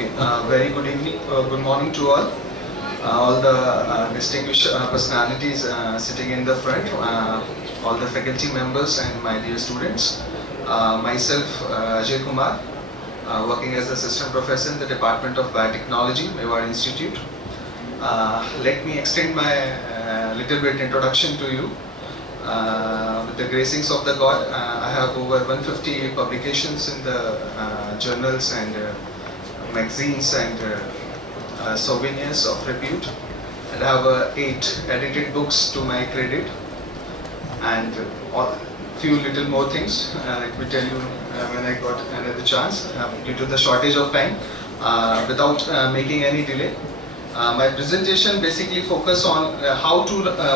Okay, very good evening, good morning to all the distinguished personalities sitting in the front, all the faculty members and my dear students. Myself, Ajay Kumar, working as assistant professor in the Department of Biotechnology, Mewar Institute. Let me extend my little bit introduction to you. With the gracings of the God, I have over 150 publications in the journals and magazines and souvenirs of repute, and I have 8 edited books to my credit, and few little more things. Let me tell you when I got another chance due to the shortage of time. Without making any delay, my presentation basically focus on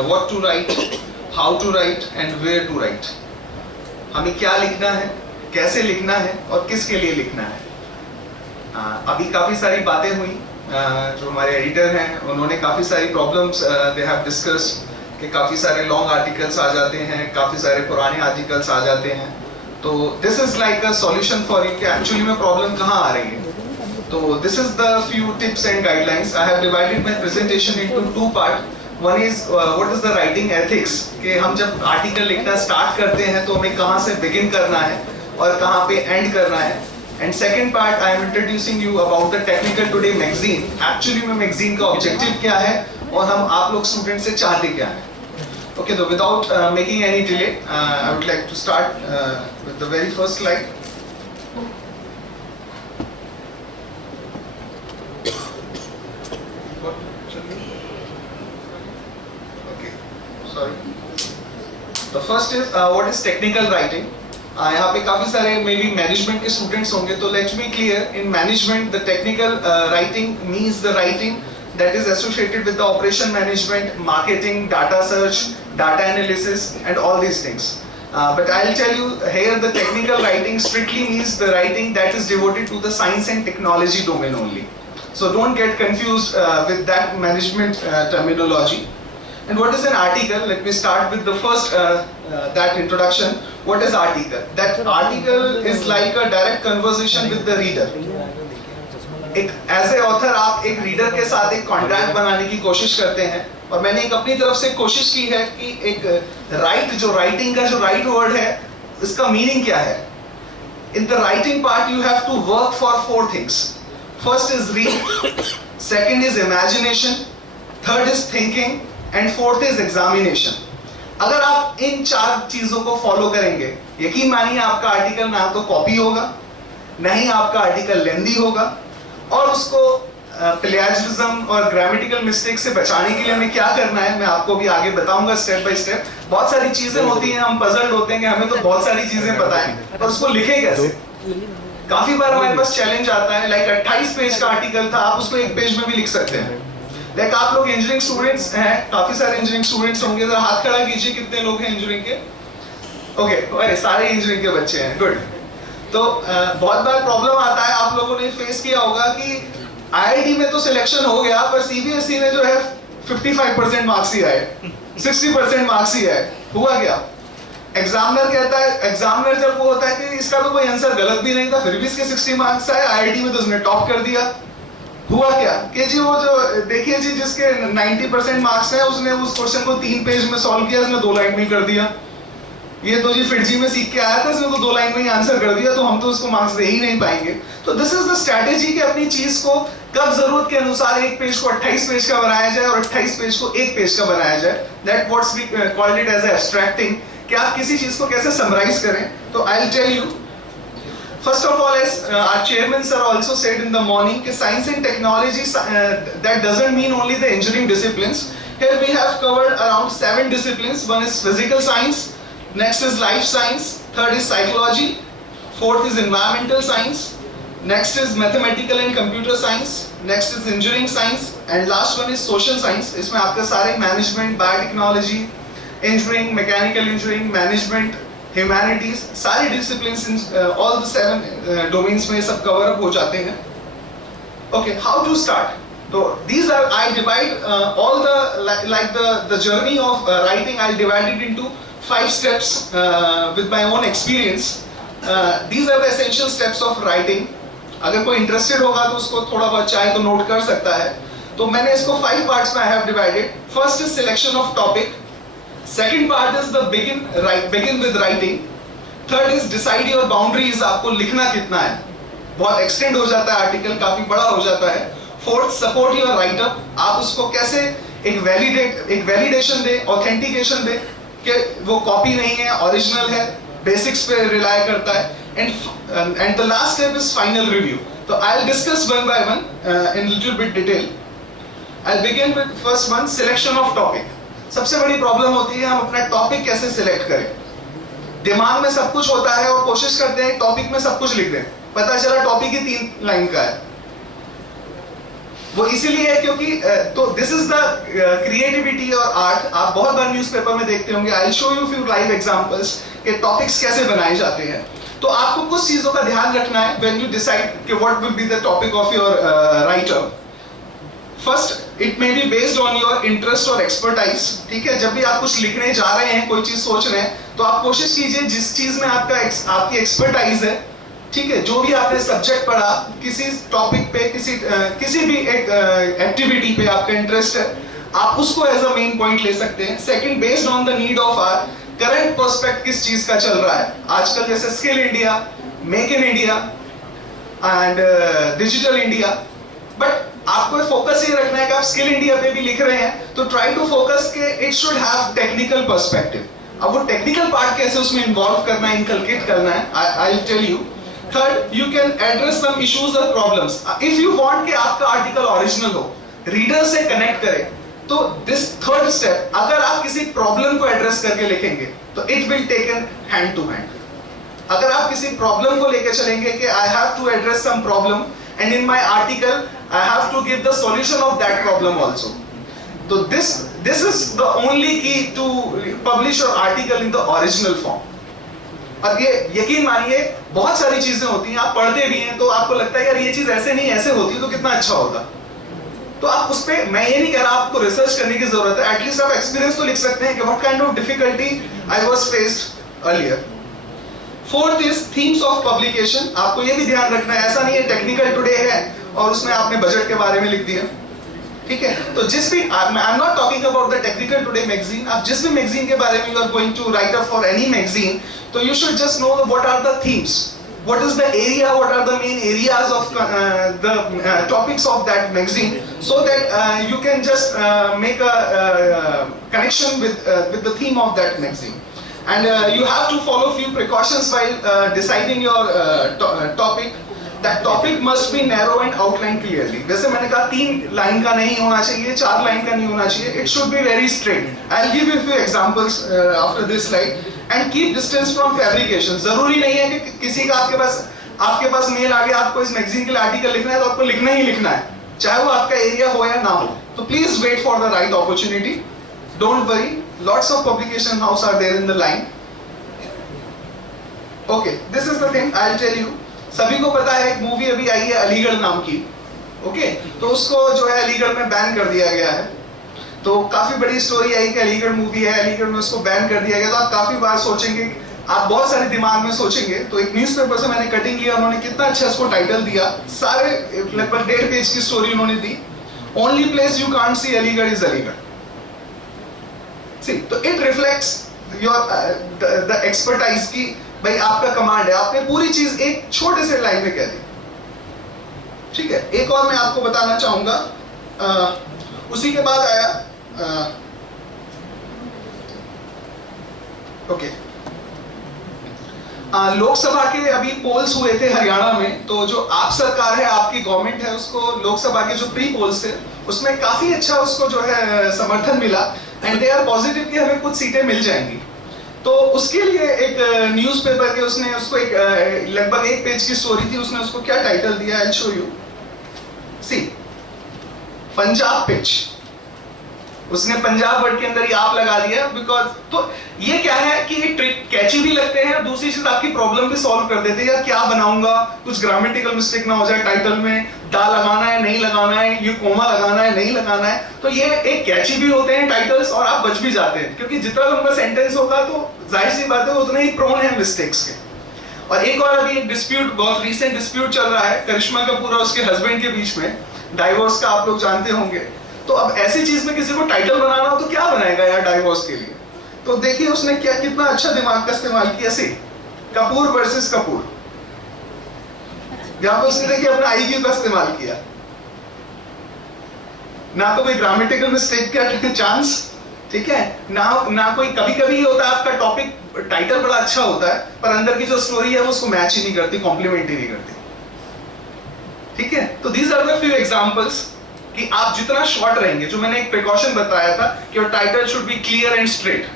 what to write, how to write and where to write. हमें क्या लिखना है, कैसे लिखना है और किसके लिए लिखना है. अभी काफ़ी सारी बातें हुई, जो हमारे एडिटर हैं उन्होंने काफ़ी सारी प्रॉब्लम्स दे हैव डिस्कस्ड कि काफ़ी सारे लॉन्ग आर्टिकल्स आ जाते हैं, काफ़ी सारे पुराने आर्टिकल्स आ जाते हैं. तो this is like a solution for you कि एक्चुअली में प्रॉब्लम कहाँ आ रही है. तो this is the few tips and guidelines. I have divided my presentation into 2 part. One is what is the writing ethics, कि हम जब आर्टिकल लिखना स्टार्ट करते हैं तो हमें कहाँ से बिगिन करना है और कहाँ पे एंड करना है. And second part, I am introducing you about the technical today magazine. Actually में मैगजीन का ऑब्जेक्टिव क्या है और हम आप लोग स्टूडेंट से चाहते क्या हैं. ओके, तो without making any delay, I would like to start with the very first slide. The first is what is technical writing. यहाँ पे काफी सारे मे बी मैनेजमेंट के स्टूडेंट्स होंगे, तो let's be clear. In management the technical writing means the writing that is associated with the operation management, marketing, data search, data analysis and all these things. But I'll tell you here, the technical writing strictly means the writing that is devoted to the science and technology domain only. So don't get confused with that management terminology. And what is an article? Let me start with the first that introduction. What is article? That article is like a direct conversation with the reader. एक as a author आप एक reader के साथ एक contract बनाने की कोशिश करते हैं, और मैंने एक अपनी तरफ से कोशिश की है कि एक राइटिंग का जो राइट वर्ड है इसका मीनिंग क्या है. In the writing part you have to work for 4 things. First is read, second is imagination, third is thinking and fourth is examination. अगर आप इन 4 चीजों को फॉलो करेंगे, यकीन मानिए आपका आर्टिकल ना तो कॉपी होगा, ना ही आपका आर्टिकल लेंदी होगा. और उसको प्लेजियरिज्म और ग्रामेटिकल मिस्टेक से बचाने के लिए हमें क्या करना है, मैं आपको भी आगे बताऊंगा स्टेप बाय स्टेप. बहुत सारी चीजें होती हैं, हम पजल्ड होते हैं कि हमें तो बहुत सारी चीजें पता है और उसको लिखें कैसे. काफी बार हमारे पास चैलेंज आता है, लाइक 28 पेज का आर्टिकल था, आप उसको 1 पेज में भी लिख सकते हैं. लाइक आप लोग इंजीनियरिंग स्टूडेंट्स हैं, काफी सारे इंजीनियरिंग स्टूडेंट्स होंगे, जरा हाथ खड़ा कीजिए कितने लोग हैं इंजीनियरिंग के. ओके, अरे सारे इंजीनियरिंग के बच्चे हैं, गुड. तो बहुत बार प्रॉब्लम आता है, आप लोगों ने फेस किया होगा कि आईआईटी में तो सिलेक्शन हो गया, पर सीबीएसई में जो है 55% मार्क्स ही आए, 60% मार्क्स ही आए. हुआ क्या? एग्जामिनर कहता है, एग्जामिनर जब वो होता है कि इसका तो कोई आंसर गलत भी नहीं था, फिर भी इसके 60 मार्क्स आए, आईआईटी में तो उसने टॉप कर दिया. हुआ क्या कि जी वो जो देखिए जी जिसके 90% मार्क्स है, उसने उस क्वेश्चन को 3 पेज में सॉल्व किया, उसने 2 लाइन में कर दिया. ये तो जी फिजी में सीख के आया था, इसने तो 2 लाइन में ही आंसर कर दिया, तो हम तो उसको मार्क्स दे ही नहीं पाएंगे. तो दिस इज द स्ट्रेटेजी कि अपनी चीज को कब जरूरत के अनुसार एक पेज को 28 पेज का बनाया जाए और 28 पेज को 1 पेज का बनाया जाए. That what's we called it as abstracting, कि आप किसी चीज को कैसे समराइज करें. तो I will tell you. First of all, as our chairman sir also said in the morning, that science and technology that doesn't mean only the engineering disciplines. Here we have covered around 7 disciplines. One is physical science, next is life science, third is psychology, fourth is environmental science, next is mathematical and computer science, next is engineering science, and last one is social science. इसमें आपके सारे management, biotechnology, engineering, mechanical engineering, management, humanities, सारी disciplines in all the 7 domains में सब cover up हो जाते हैं. Okay, how to start? तो these are, I divide all the like the journey of writing, I'll divide it into 5 steps with my own experience. These are the essential steps of writing. अगर कोई interested होगा तो उसको थोड़ा बहुत चाहे तो नोट कर सकता है। तो मैंने इसको 5 पार्ट्स में I have divided. First is selection of topic, second part is the begin with writing, third is decide your boundaries, आपको लिखना कितना है, बहुत एक्सटेंड हो जाता है आर्टिकल, काफी बड़ा हो जाता है। फोर्थ, सपोर्ट योर राइटअप, आप उसको कैसे एक वैलिडेशन दे, ऑथेंटिकेशन दे कि वो कॉपी नहीं है, ओरिजिनल है, बेसिक्स पे रिलाय करता है। And the last step is final review. तो I will discuss one by one in little bit detail. I begin with first one, selection of topic. सबसे बड़ी प्रॉब्लम होती है हम अपना टॉपिक कैसे सिलेक्ट करें। दिमाग में सब कुछ होता है और कोशिश करते हैं टॉपिक में सब कुछ लिख दें, पता चला टॉपिक ही 3 लाइन का है। वो इसीलिए है क्योंकि तो दिस इज द क्रिएटिविटी और आर्ट। आप बहुत बार न्यूज़पेपर में देखते होंगे, आई will show you few live examples कि टॉपिक्स कैसे बनाए जाते हैं। तो आपको कुछ चीजों का ध्यान रखना है व्हेन यू डिसाइड कि what will be the topic of your writer. First, it may be based on your interest और एक्सपर्टाइज। ठीक है, जब भी आप कुछ लिखने जा रहे हैं, कोई चीज सोच रहे हैं, तो आप कोशिश कीजिए जिस चीज में आपकी एक्सपर्टाइज है, ठीक है, जो भी आपने सब्जेक्ट पढ़ा, किसी टॉपिक पे, किसी भी एक एक्टिविटी पे आपका इंटरेस्ट है, आप उसको एज अ मेन पॉइंट ले सकते हैं। Second, based on the need of our current perspective, किस चीज का चल रहा है आजकल, जैसे skill India, make in India and digital India. But आपको फोकस ये रखना है कि आप स्किल इंडिया पे भी लिख रहे हैं तो ट्राई टू फोकस के it should have technical perspective. अब वो टेक्निकल पार्ट कैसे उसमें इन्वॉल्व करना है, इनकलकेट करना है, I will tell you. Third, you can address some issues और प्रॉब्लम्स। इफ यू वांट कि आपका आर्टिकल ओरिजिनल हो, रीडर से कनेक्ट करे, तो दिस थर्ड स्टेप, अगर आप किसी प्रॉब्लम को एड्रेस करके लिखेंगे तो it will taken hand to hand. अगर आप किसी प्रॉब्लम को लेकर चलेंगे कि I have to address some problem and in my article I have to give the solution of that problem also. So this is the only key to publish your article in the original form. और ये यकीन मानिए बहुत सारी चीजें होती हैं, आप पढ़ते भी हैं तो आपको लगता है यार ये चीज ऐसे नहीं ऐसे होती तो कितना अच्छा होगा। तो आप उस पे, मैं ये नहीं कह रहा आपको रिसर्च करने की जरूरत है, एटलीस्ट आप एक्सपीरियंस तो लिख सकते हैं कि what kind of difficulty I was faced earlier. Fourth is themes of publication. आपको ये भी ध्यान रखना है, ऐसा नहीं है टेक्निकल टुडे है और उसमें आपने बजट के बारे में लिख दिया, ठीक है। तो जिस भी, I am not talking about the technical today magazine, आप जिस भी मैगजीन के बारे में you are going to write up for any magazine, तो you should just know what are the themes, what is the area, what are the main areas of the topics of that magazine, so that you can just make a connection with the theme of that magazine. And you have to follow few precautions while deciding your topic. That topic must be narrow and outlined clearly. वैसे मैंने कहा 3 line का नहीं होना चाहिए, 4 line का नहीं होना चाहिए. It should be very straight. I'll give you a few examples after this slide. And keep distance from fabrication. जरूरी नहीं है कि किसी का आपके पास मेल आ गया, आपको इस मैगजीन के लिए आर्टिकल लिखना है तो आपको लिखना ही लिखना है, चाहे वो आपका एरिया हो या ना हो. तो please wait for the right opportunity. Don't worry. Lots of publication house are there in the line. Okay, this is the thing I'll tell you. सभी को पता है एक मूवी अभी आई है अलीगढ़ नाम की. ओके, तो उसको जो है अलीगढ़ में बैन कर दिया गया है. तो काफी बड़ी स्टोरी आई कि अलीगढ़ मूवी है, अलीगढ़ में उसको बैन कर दिया गया. तो आप काफी बार सोचेंगे, आप बहुत सारे दिमाग में सोचेंगे. तो एक न्यूज़पेपर से मैंने कटिंग लिया, उन्होंने कितना अच्छा इसको टाइटल दिया. सारे लगभग 1.5 पेज की स्टोरी उन्होंने दी. Only place you can't see Aligarh is Aligarh. See, तो it reflects your the expertise की भाई आपका कमांड है. आपने पूरी चीज एक छोटे से लाइन में कह दी. ठीक है, एक और मैं आपको बताना चाहूंगा. उसी के बाद आया ओके, लोकसभा के अभी पोल्स हुए थे हरियाणा में. तो जो आप सरकार है, आपकी गवर्नमेंट है, उसको लोकसभा के जो प्री पोल्स थे उसमें काफी अच्छा उसको जो है समर्थन मिला. एंड दे आर पॉजिटिव कि हमें कुछ सीटें मिल जाएंगी. तो उसके लिए एक न्यूज़पेपर के उसने उसको एक लगभग 1 पेज की स्टोरी थी. उसने उसको क्या टाइटल दिया, I will show you. See, Punjab pitch. उसने पंजाब वर्ड के अंदर ही आप लगा दिया. बिकॉज तो ये क्या है कि ये ट्रिक कैची भी लगते हैं, दूसरी चीज आपकी प्रॉब्लम भी सॉल्व कर देते हैं. यार क्या बनाऊंगा, कुछ ग्रामेटिकल मिस्टेक ना हो जाए टाइटल में, दा लगाना है नहीं लगाना है, ये कोमा लगाना है नहीं लगाना है. तो ये एक कैची भी होते हैं टाइटल्स और आप बच भी जाते हैं, क्योंकि जितना लंबा सेंटेंस होगा तो जाहिर सी बात है उतना ही प्रोन है मिस्टेक्स के. और एक और अभी एक डिस्प्यूट, बहुत रीसेंट डिस्प्यूट चल रहा है करिश्मा कपूर और उसके हस्बैंड के बीच में, डाइवोर्स का, आप लोग जानते होंगे। तो अब ऐसी चीज में किसी को टाइटल बनाना हो तो क्या बनाएगा यार डाइवोर्स के लिए? तो देखिए उसने क्या, कितना अच्छा दिमाग का इस्तेमाल किया। सी कपूर वर्सेस कपूर, यहाँ पर उसने देखिए अपना IQ का इस्तेमाल किया, ना तो कोई ग्रामेटिकल मिस्टेक का चांस, ठीक है, ना कोई, कभी कभी होता है आपका टॉपिक टाइटल बड़ा अच्छा होता है पर अंदर की जो स्टोरी है वो उसको मैच ही नहीं करती, कॉम्प्लीमेंट ही नहीं करती, ठीक है। तो these are the few examples कि आप जितना शॉर्ट रहेंगे, जो मैंने एक प्रिकॉशन बताया था कि your title should be clear and straight.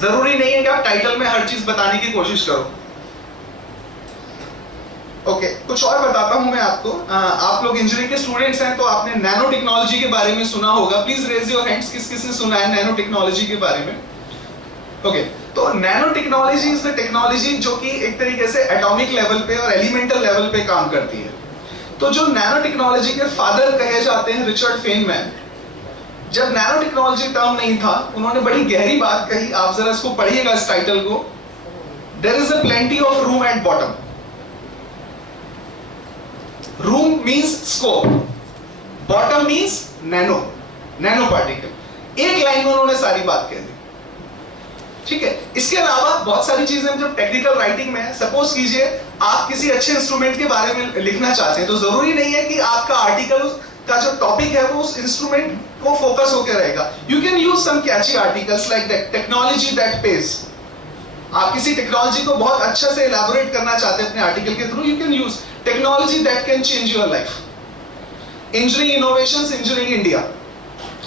जरूरी नहीं है कि आप टाइटल में हर चीज बताने की कोशिश करो। ओके, कुछ और बताता हूं मैं आपको। आप लोग इंजीनियरिंग के स्टूडेंट्स हैं तो आपने नैनो टेक्नोलॉजी के बारे में सुना होगा। प्लीज रेज योर हैंड्स, किस किस ने सुना है नैनो टेक्नोलॉजी के बारे में? ओके, तो nano technology is the technology जो कि एक तरीके से एटॉमिक लेवल पे और एलिमेंटल लेवल पे काम करती है। तो जो नैनो टेक्नोलॉजी के फादर कहे जाते हैं रिचर्ड फेनमैन, जब नैनो टेक्नोलॉजी टर्म नहीं था उन्होंने बड़ी गहरी बात कही। आप जरा इसको पढ़िएगा, इस टाइटल को। There is a plenty of room at bottom. Room means scope, bottom means nano, nano particle. एक लाइन में उन्होंने सारी बात कह दी, ठीक है। इसके अलावा बहुत सारी चीजें जब टेक्निकल राइटिंग में है, सपोज कीजिए आप किसी अच्छे इंस्ट्रूमेंट के बारे में लिखना चाहते हैं, तो जरूरी नहीं है कि आपका आर्टिकल का जो टॉपिक है वो उस इंस्ट्रूमेंट को फोकस होकर रहेगा। You can use some catchy articles like that, technology that page. आप किसी टेक्नोलॉजी को बहुत अच्छा से एलैबोरेट करना चाहते हैं अपने आर्टिकल के through, you can use technology that can change your life, engineering innovations, engineering India.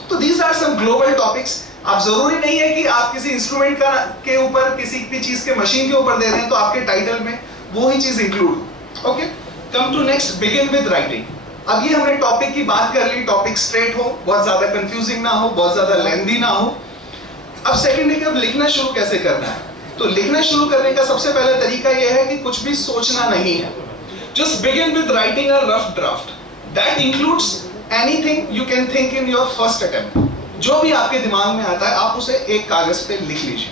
तो these are some global topics. आप जरूरी नहीं है कि आप किसी इंस्ट्रूमेंट का के ऊपर, किसी भी चीज के मशीन के ऊपर दे रहे हैं तो आपके टाइटल में वो ही चीज include. Okay, come to next, begin with writing. अब ये हमने टॉपिक की बात कर ली, टॉपिक स्ट्रेट हो, बहुत ज्यादा कंफ्यूजिंग ना हो, बहुत ज्यादा लेंथी ना हो। अब सेकंड है कि अब लिखना शुरू कैसे करना है। तो लिखना शुरू करने का सबसे पहला तरीका यह है कि कुछ भी सोचना नहीं है। Just begin with writing a rough draft that includes anything you can think in your first attempt. जो भी आपके दिमाग में आता है आप उसे एक कागज पे लिख लीजिए,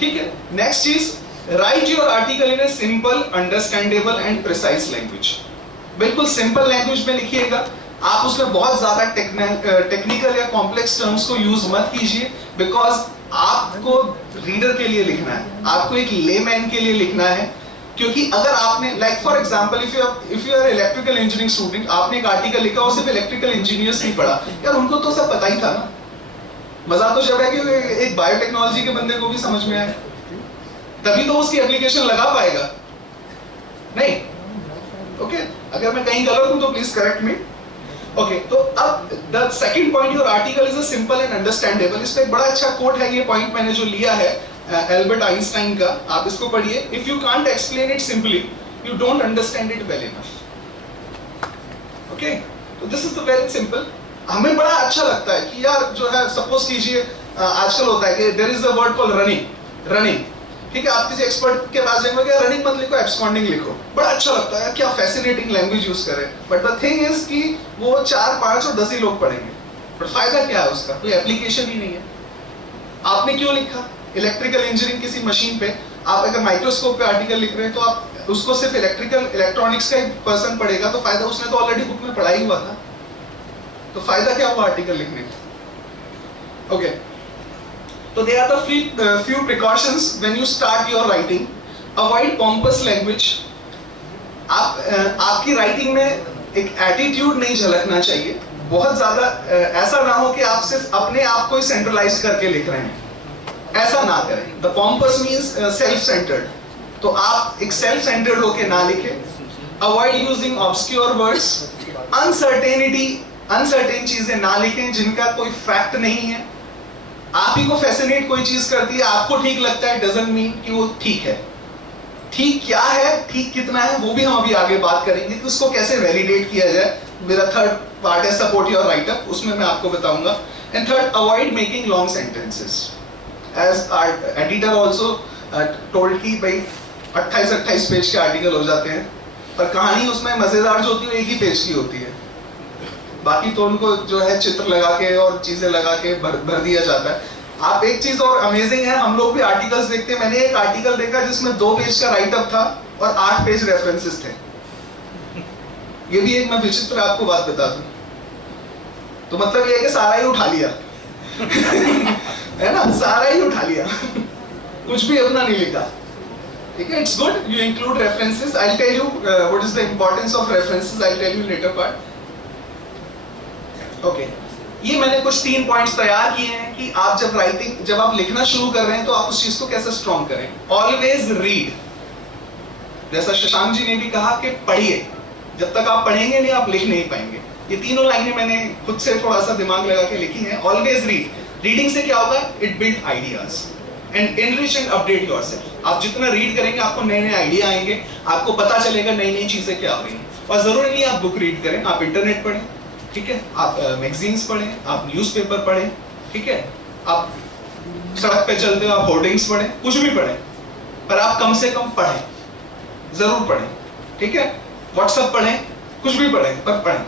ठीक है। नेक्स्ट चीज, right your article in a simple, understandable and precise language. बिल्कुल सिंपल लैंग्वेज में लिखिएगा। आप उसमें बहुत ज्यादा टेक्निकल या कॉम्प्लेक्स टर्म्स को यूज मत कीजिए, बिकॉज आपको रीडर के लिए लिखना है, आपको एक लेमैन के लिए लिखना है। क्योंकि अगर आपने, like for example, if you are electrical engineering student, आपने एक आर्टिकल लिखा और सिर्फ इलेक्ट्रिकल इंजीनियर्स नहीं पढ़ा, यार उनको तो सब पता ही था ना। मजा तो जब है कि एक बायोटेक्नोलॉजी के बंदे को भी समझ में आए, तभी तो उसकी एप्लीकेशन लगा पाएगा, नहीं? ओके, अगर मैं कहीं गलत हूं तो प्लीज करेक्ट मी। ओके, तो अब the second point, your article is a simple and understandable. इस पे एक बड़ा अच्छा कोट है, ये पॉइंट मैंने जो लिया है एल्बर्ट आइंस्टाइन का, आप इसको पढ़िए। If you can't explain it simply, you don't understand it well enough. Okay, तो this is the very simple. हमें बड़ा अच्छा लगता है कि यार जो है, सपोज कीजिए आजकल होता है कि there is a word called running, running, ठीक है। आप किसी एक्सपर्ट के पास जाएंगे, रनिंग मत लिखो, एब्सकॉन्डिंग लिखो। बड़ा अच्छा लगता है, क्या फैसिनेटिंग लैंग्वेज यूज करें। बट द थिंग इज कि वो 4, 5 और 10 ही लोग पढ़ेंगे, बट फायदा क्या है उसका? कोई एप्लीकेशन ही नहीं है। आपने क्यों लिखा? इलेक्ट्रिकल इंजीनियरिंग किसी मशीन पे, आप अगर माइक्रोस्कोप पे आर्टिकल लिख रहे हैं तो आप उसको सिर्फ इलेक्ट्रॉनिक्स का एक पर्सन पढ़ेगा, तो फायदा, उसने तो ऑलरेडी बुक में पढ़ा ही हुआ था, तो फायदा क्या हुआ आर्टिकल लिखने का? ओके, तो there are the few precautions when you start your writing. Avoid pompous language. आपकी राइटिंग में एक एटीट्यूड नहीं झलकना चाहिए। बहुत ज्यादा ऐसा ना हो कि आप सिर्फ अपने आप को ही सेंट्रलाइज करके लिख रहे हैं, ऐसा ना करें। The pompous means self-centered. तो आप एक self-centered होके ना लिखें। Avoid using obscure words. uncertain चीजें ना लिखें जिनका कोई फैक्ट नहीं है। आप ही को फैसिनेट कोई चीज करती है, आपको ठीक लगता है, डजंट मीन कि वो ठीक है। ठीक क्या है, ठीक कितना है, वो भी हम अभी आगे बात करेंगे कि उसको कैसे वैलिडेट किया जाए। मेरा थर्ड पार्ट है सपोर्ट योर राइटअप, उसमें मैं आपको बताऊंगा। And third, avoid making long sentences. As our editor also told कि भाई 28 पेज के आर्टिकल हो जाते हैं, पर कहानी उसमें मजेदार जो होती है एक ही पेज की होती है, बाकी तो उनको जो है चित्र लगा के और चीजें लगा के भर दिया जाता है। आप एक चीज और अमेजिंग है, हम लोग भी आर्टिकल्स देखते हैं। मैंने एक आर्टिकल देखा जिसमें 2 पेज का राइटअप था और 8 पेज रेफरेंसेस थे। ये भी एक मैं विचित्र आपको बात बता दूं, तो मतलब ये है कि सारा ही उठा लिया है ना, सारा ही उठा लिया कुछ भी अपना नहीं लिखा। ठीक है, it's good you include references. I will tell you what is the importance of references, I will tell you later part. Okay, ये मैंने कुछ 3 पॉइंट्स तैयार किए हैं कि आप जब आप लिखना शुरू कर रहे हैं तो आप उस चीज को कैसे स्ट्रॉन्ग करें। ऑलवेज रीड, जैसा शशांक जी ने भी कहा कि पढ़िए, जब तक आप पढ़ेंगे नहीं आप लिख नहीं पाएंगे। ये तीनों लाइनें मैंने खुद से थोड़ा सा दिमाग लगा के लिखी हैं। ऑलवेज रीड, रीडिंग से क्या होगा, it build ideas and enrich and update yourself. आप जितना रीड करेंगे आपको नए नए आइडिया आएंगे, आपको पता चलेगा नई नई चीजें क्या हो रही हैं। और जरूरी नहीं आप बुक रीड करें, आप इंटरनेट पढ़ें, ठीक है, आप मैगजीन्स पढ़ें, आप न्यूज़पेपर पढ़ें, ठीक है, आप सड़क पे चलते हो आप होर्डिंग्स पढ़ें, कुछ भी पढ़ें, पर आप कम से कम पढ़ें, जरूर पढ़ें, ठीक है। व्हाट्सएप पढ़ें, कुछ भी पढ़ें, पर पढ़ें,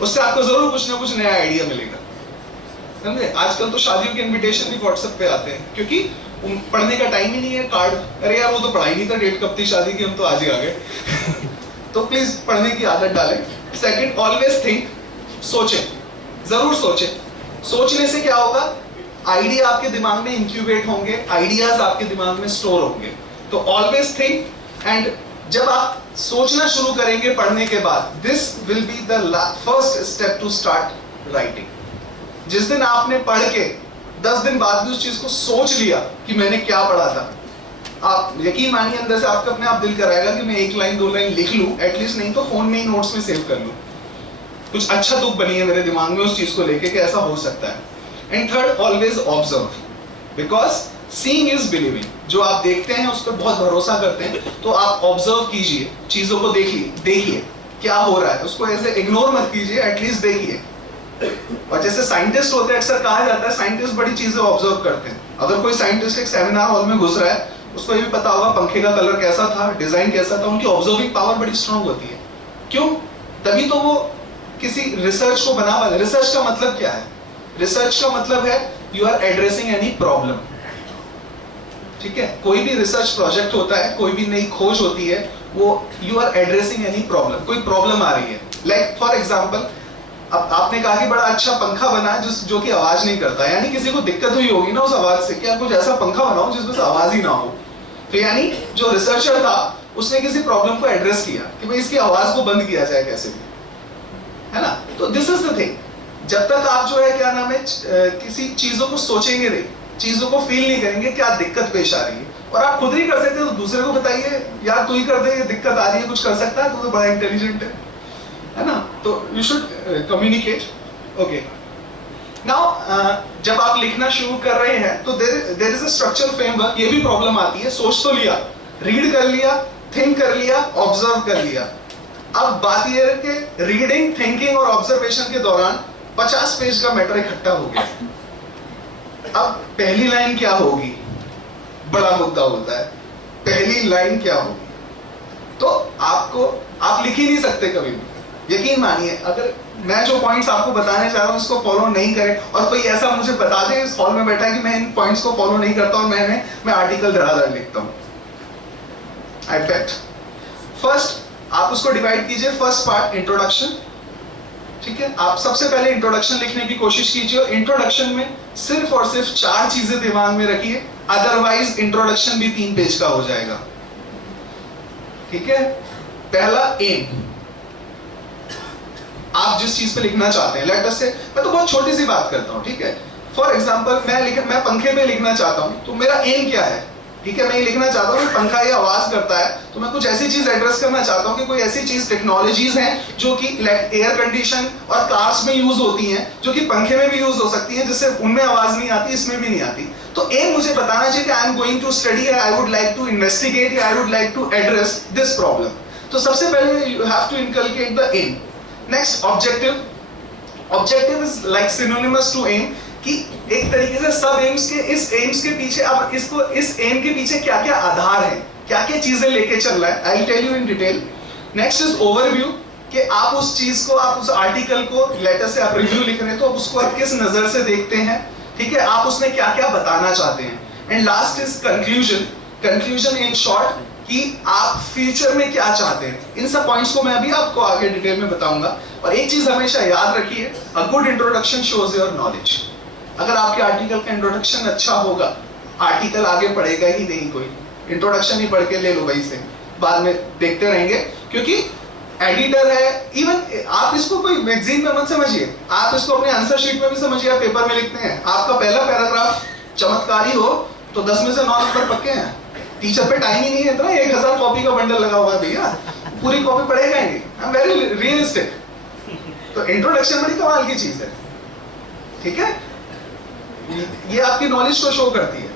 उससे आपको जरूर कुछ ना कुछ नया आइडिया मिलेगा, समझे। आजकल तो शादियों के इनविटेशन भी व्हाट्सएप पे आते हैं, क्योंकि पढ़ने का टाइम ही नहीं है। कार्ड, अरे यार वो तो पढ़ाई नहीं था, डेट कब थी शादी की, हम तो आज ही आ गए तो प्लीज पढ़ने की आदत डालें। सेकंड, ऑलवेज थिंक, सोचें, जरूर सोचें। सोचने से क्या होगा, आइडिया आपके दिमाग में इंक्यूबेट होंगे, आइडियाज आपके दिमाग में स्टोर होंगे। तो ऑलवेज थिंक, एंड जब आप सोचना शुरू करेंगे पढ़ने के बाद, this will be the first step to start writing. जिस दिन आपने पढ़ के 10 दिन बाद भी उस चीज को सोच लिया कि मैंने क्या पढ़ा था, आप यकीन मानिए अंदर से आपका अपने आप दिल कराएगा कि मैं 1 लाइन 2 लाइन लिख लूं एटलीस्ट, नहीं तो फोन में ही नोट्स में सेव कर लूं। कुछ अच्छा दुख बनी है मेरे दिमाग में उस चीज को लेके कि ऐसा हो सकता है। And third, always observe, because seeing is believing. जो आप देखते हैं उस पर बहुत भरोसा करते हैं, तो आप ऑब्जर्व कीजिए, चीजों को देखिए क्या हो रहा है, उसको ऐसे इग्नोर मत कीजिए, एटलीस्ट देखिए। और जैसे साइंटिस्ट होते हैं, अक्सर कहा जाता है साइंटिस्ट बड़ी चीजें ऑब्जर्व करते हैं। अगर कोई साइंटिस्ट एक सेमिनार हॉल में घुस रहा है, उसको ये भी पता होगा पंखे का कलर कैसा था, डिजाइन कैसा था, उनकी ऑब्जर्विंग पावर बड़ी स्ट्रांग होती है। क्यों? तभी तो वो किसी रिसर्च को बना पाते। रिसर्च का मतलब क्या है? रिसर्च का मतलब है you are addressing any problem, ठीक है। कोई भी रिसर्च प्रोजेक्ट होता है, कोई भी नई खोज होती है, वो you are addressing any problem, कोई प्रॉब्लम आ रही है। लाइक फॉर एग्जांपल, अब आपने कहा कि बड़ा अच्छा पंखा बना है जो कि आवाज नहीं करता, यानी किसी को दिक्कत हुई होगी ना उस आवाज से, कि आप कुछ ऐसा पंखा बनाओ जिसमें से आवाज ही ना हो। तो यानी जो रिसर्चर था उसने किसी प्रॉब्लम को एड्रेस किया कि भाई इसकी आवाज को बंद किया जाए कैसे भी, है ना। तो दिस इज द थिंग, जब तक आप जो है क्या नाम है किसी चीजों को सोचेंगे नहीं, चीजों को फील नहीं करेंगे क्या दिक्कत पेश आ रही है, और आप खुद नहीं कर सकते तो दूसरे को बताइए, यार तू ही कर दे, ये दिक्कत आ रही है, कुछ कर सकता है, तू तो बड़ा इंटेलिजेंट है ना। तो you should communicate. Okay, now जब आप लिखना शुरू कर रहे हैं तो there is a structural framework. ये भी प्रॉब्लम आती है, सोच तो लिया, रीड कर लिया, थिंक कर लिया, ऑब्जर्व कर लिया। अब बात यह है कि रीडिंग, थिंकिंग और ऑब्जर्वेशन के दौरान 50 पेज का मैटर इकट्ठा हो गया। अब पहली लाइन क्या होगी, बड़ा मुद्दा होता है। पहली लाइन क्या होगी, तो आप लिख ही नहीं सकते कभी भी। यकीन मानिए, अगर मैं जो पॉइंट्स आपको बताने चाह रहा हूं उसको फॉलो नहीं करें, और कोई ऐसा मुझे बता दे इस हॉल में बैठा है कि मैं इन पॉइंट्स को फॉलो नहीं करता और मैं आर्टिकल धड़ाधड़ लिखता हूं, आई बेट। फर्स्ट आप उसको डिवाइड कीजिए, फर्स्ट पार्ट इंट्रोडक्शन, ठीक है। आप सबसे पहले इंट्रोडक्शन लिखने की कोशिश कीजिए, और इंट्रोडक्शन में सिर्फ और सिर्फ 4 चीजें दिमाग में रखिए, अदरवाइज इंट्रोडक्शन भी 3 पेज का हो जाएगा, ठीक है। पहला, एम, आप जिस चीज पे लिखना चाहते हैं। लेट अस से, मैं तो बहुत छोटी सी बात करता हूं, ठीक है। फॉर एग्जांपल मैं पंखे पे लिखना चाहता हूं, तो मेरा एम क्या है, ठीक है। मैं ये लिखना चाहता हूँ कि पंखा ये आवाज करता है, तो मैं कुछ ऐसी चीज एड्रेस करना चाहता हूँ कि कोई ऐसी चीज, टेक्नोलॉजीज हैं जो कि एयर कंडीशन और कार्स में यूज होती हैं, जो कि पंखे में भी यूज हो सकती हैं, जिससे उनमें आवाज नहीं आती, इसमें भी नहीं आती। तो एम मुझे बताना चाहिए कि I am going to study, I would like to investigate, I would like to address this problem. तो सबसे पहले you have to inculcate the aim. Next, objective. Objective is like synonymous to aim, कि एक तरीके से सब AIIMS के, इस एम्स के पीछे, अब इसको इस एम के पीछे क्या क्या आधार है, क्या क्या चीजें लेके चल रहा है, I will tell you in detail. Next is overview, कि आप उस चीज को, आप उस आर्टिकल को, लेटर से आप रिव्यू लिख रहे हैं तो उसको आप किस नजर से देखते हैं, ठीक है, आप उसमें क्या क्या बताना चाहते हैं. And last is conclusion. Conclusion in short कि आप फ्यूचर में क्या चाहते हैं. इन सब पॉइंट्स को मैं अभी आपको आगे डिटेल में बताऊंगा. और एक चीज हमेशा याद रखिए, a good introduction shows your knowledge. अगर आपके आर्टिकल का इंट्रोडक्शन अच्छा होगा, आर्टिकल आगे पढ़ेगा ही नहीं कोई. इंट्रोडक्शन ही पढ़ के ले लो वही से, बाद में देखते रहेंगे. क्योंकि एडिटर है, इवन आप इसको कोई मैगजीन में मत समझिए, आप इसको अपने आंसर शीट में भी समझिए. आप पेपर में लिखते हैं, आपका पहला पैराग्राफ चमत्कारी हो तो 10 में से 9 नंबर पक्के हैं. टीचर पे टाइम ही नहीं है इतना, 1000 कॉपी का बंडल लगा हुआ है भैया, पूरी कॉपी पढ़ेगा ही नहीं. I am very realistic. तो इंट्रोडक्शन बड़ी कमाल की चीज है. ठीक है, ये आपकी नॉलेज को शो करती है.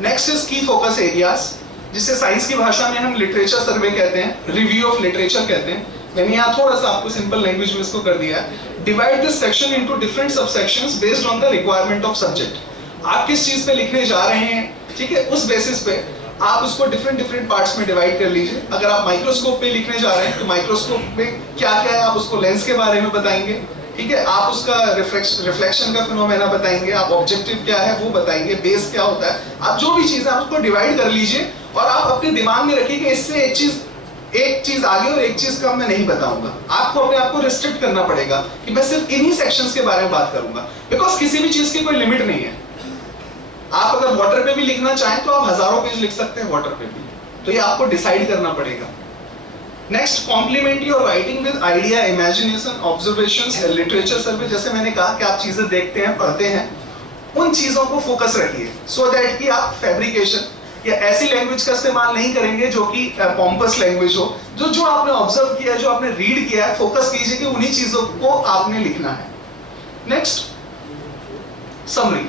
नेक्स्ट इज की फोकस एरियाज, जिसे साइंस की भाषा में हम लिटरेचर सर्वे कहते हैं, रिव्यू ऑफ लिटरेचर कहते हैं. मैंने यहाँ थोड़ा सा आपको सिंपल लैंग्वेज में इसको कर दिया है. Divide this section into different subsections based on the requirement of subject. आप किस चीज पे लिखने जा रहे हैं, ठीक है, उस बेसिस पे आप उसको डिफरेंट पार्ट्स में डिवाइड कर लीजिए. अगर आप माइक्रोस्कोप पे लिखने जा रहे हैं तो माइक्रोस्कोप में क्या क्या है आप उसको लेंस के बारे में बताएंगे. ठीक है, आप उसका रिफ्लेक्शन का फिनोमेना बताएंगे, आप ऑब्जेक्टिव क्या है वो बताएंगे, बेस क्या होता है. आप जो भी चीज है आप उसको डिवाइड कर लीजिए और आप अपने दिमाग में रखिए कि इससे एक चीज आगे और एक चीज कम मैं नहीं बताऊंगा. आपको अपने आप को रिस्ट्रिक्ट करना पड़ेगा कि मैं सिर्फ इन्हीं सेक्शंस के बारे में बात करूंगा. बिकॉज किसी भी चीज की कोई लिमिट नहीं है. आप अगर वाटर पे भी लिखना चाहें तो आप हजारों पेज लिख सकते हैं वाटर पे भी. तो ये आपको डिसाइड करना पड़ेगा. Next, complement your writing with idea, imagination, observations, literature survey. जैसे मैंने कहा कि आप चीजें देखते हैं, पढ़ते हैं, उन चीजों को फोकस रखिए सो दैट कि आप फैब्रिकेशन या ऐसी लैंग्वेज का इस्तेमाल नहीं करेंगे जो कि पॉम्पस लैंग्वेज हो. जो आपने ऑब्जर्व किया है, जो आपने रीड किया है, फोकस कीजिए कि उन्हीं चीजों को आपने लिखना है. Next, summary.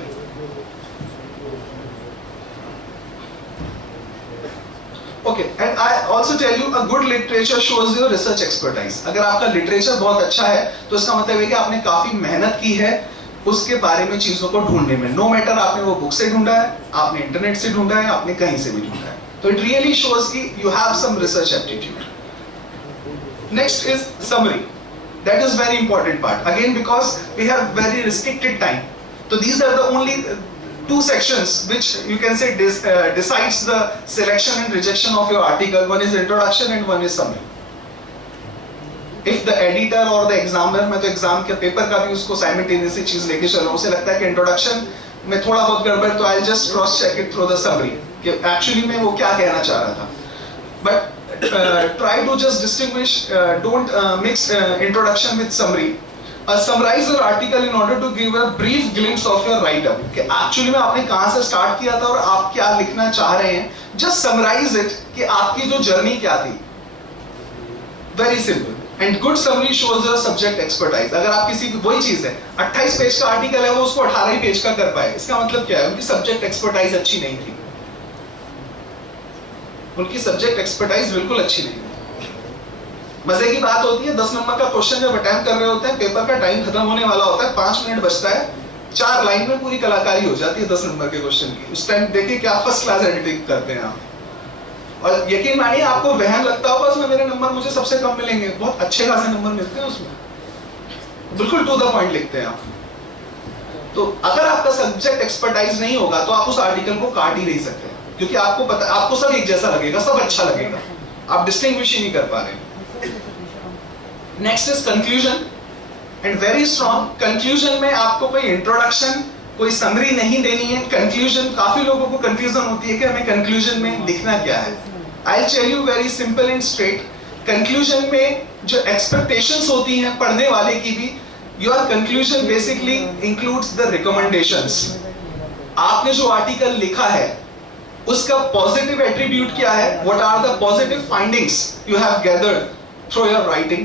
Okay, and I also tell you a good literature shows your research expertise. अगर आपका लिटरेचर बहुत अच्छा है तो इसका मतलब है कि आपने काफी मेहनत की है उसके बारे में चीजों को ढूंढने में. नो मैटर आपने वो बुक से ढूंढा है, आपने इंटरनेट से ढूंढा है, आपने कहीं से भी ढूंढा है. तो इट रियली शोज कि you have some research aptitude. Next is summary. That is very important part. Again because we have very restricted time, तो these are the only two sections which you can say decides the selection and rejection of your article. One is introduction and one is summary. If the editor or the examiner, मैं तो exam के paper का भी उसको simultaneously चीज लेके चल रहा हूँ, उसे लगता है कि इंट्रोडक्शन में थोड़ा बहुत गड़बड़ तो I just cross check it through the summary कि एक्चुअली में वो क्या कहना चाह रहा था. But try to just distinguish, don't mix introduction with summary. Summarize your article in order to give a brief glimpse of your write-up. कि actually में आपने कहाँ से स्टार्ट किया था और आप क्या लिखना चाह रहे हैं. जस्ट समराइज इट कि आपकी जो जर्नी क्या थी. Very simple. And good summary shows your subject expertise. अगर आप किसी वही चीज है 28 पेज का आर्टिकल है, वो उसको 18 ही पेज का कर पाए, इसका मतलब क्या है, उनकी सब्जेक्ट एक्सपर्टाइज अच्छी नहीं थी. उनकी सब्जेक्ट एक्सपर्टाइज बिल्कुल अच्छी नहीं थी. मजे की बात होती है 10 नंबर का क्वेश्चन जब अटेम्प्ट कर रहे होते हैं, पेपर का टाइम खत्म होने वाला होता है, 5 मिनट बचता है, 4 लाइन में पूरी कलाकारी हो जाती है 10 नंबर के क्वेश्चन की. उस टाइम देखिए क्या फर्स्ट क्लास एडिटिंग करते हैं आप. और यकीन मानिए आपको वहम लगता होगा उसमें मेरे नंबर मुझे सबसे कम मिलेंगे. बहुत अच्छे खासे नंबर मिलते हैं उसमें, बिल्कुल टू द पॉइंट लिखते हैं आप. तो अगर आपका सब्जेक्ट एक्सपर्टाइज नहीं होगा तो आप उस आर्टिकल को काट ही नहीं सकते, क्योंकि आपको पता, आपको सब एक जैसा लगेगा, सब अच्छा लगेगा, आप डिस्टिंग्विश ही नहीं कर पा रहे. Next is conclusion. And very strong. Conclusion में आपको कोई इंट्रोडक्शन, कोई समरी नहीं देनी है. कंक्लूजन, काफी लोगों को कंफ्यूजन होती है कि हमें कंक्लूजन में लिखना क्या है. I tell you very simple and straight. Conclusion में जो एक्सपेक्टेशंस होती हैं पढ़ने वाले की भी, your conclusion basically includes the recommendations. आपने जो आर्टिकल लिखा है उसका पॉजिटिव एट्रीब्यूट क्या है, what are the positive findings you have gathered through your writing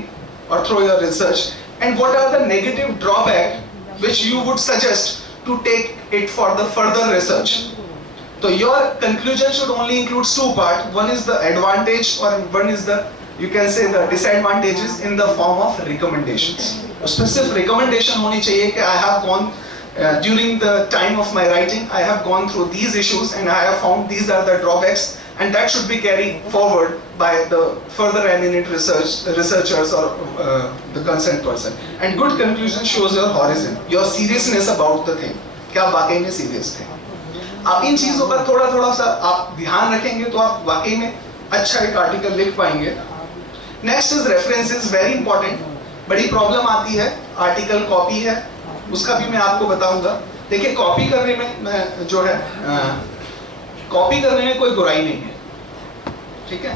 or through your research, and what are the negative drawback which you would suggest to take it for the further research. So your conclusion should only include 2 parts. One is the advantage or one is the, you can say, the disadvantages in the form of recommendations. Specific recommendation honi chahiye कि I have gone during the time of my writing I have gone through these issues and I have found these are the drawbacks and that should be carried forward by the further eminent researchers or the concerned person. And good conclusion shows your horizon, your seriousness about the thing, कि आप वाकई में serious थे. आप इन चीजों का थोड़ा सा आप ध्यान रखेंगे तो आप वाकई में अच्छा एक आर्टिकल लिख पाएंगे. Next is references, very important. बड़ी प्रॉब्लम आती है, आर्टिकल कॉपी है, उसका भी मैं आपको बताऊंगा. देखिए कॉपी करने में जो है कॉपी करने में कोई बुराई नहीं है, ठीक है.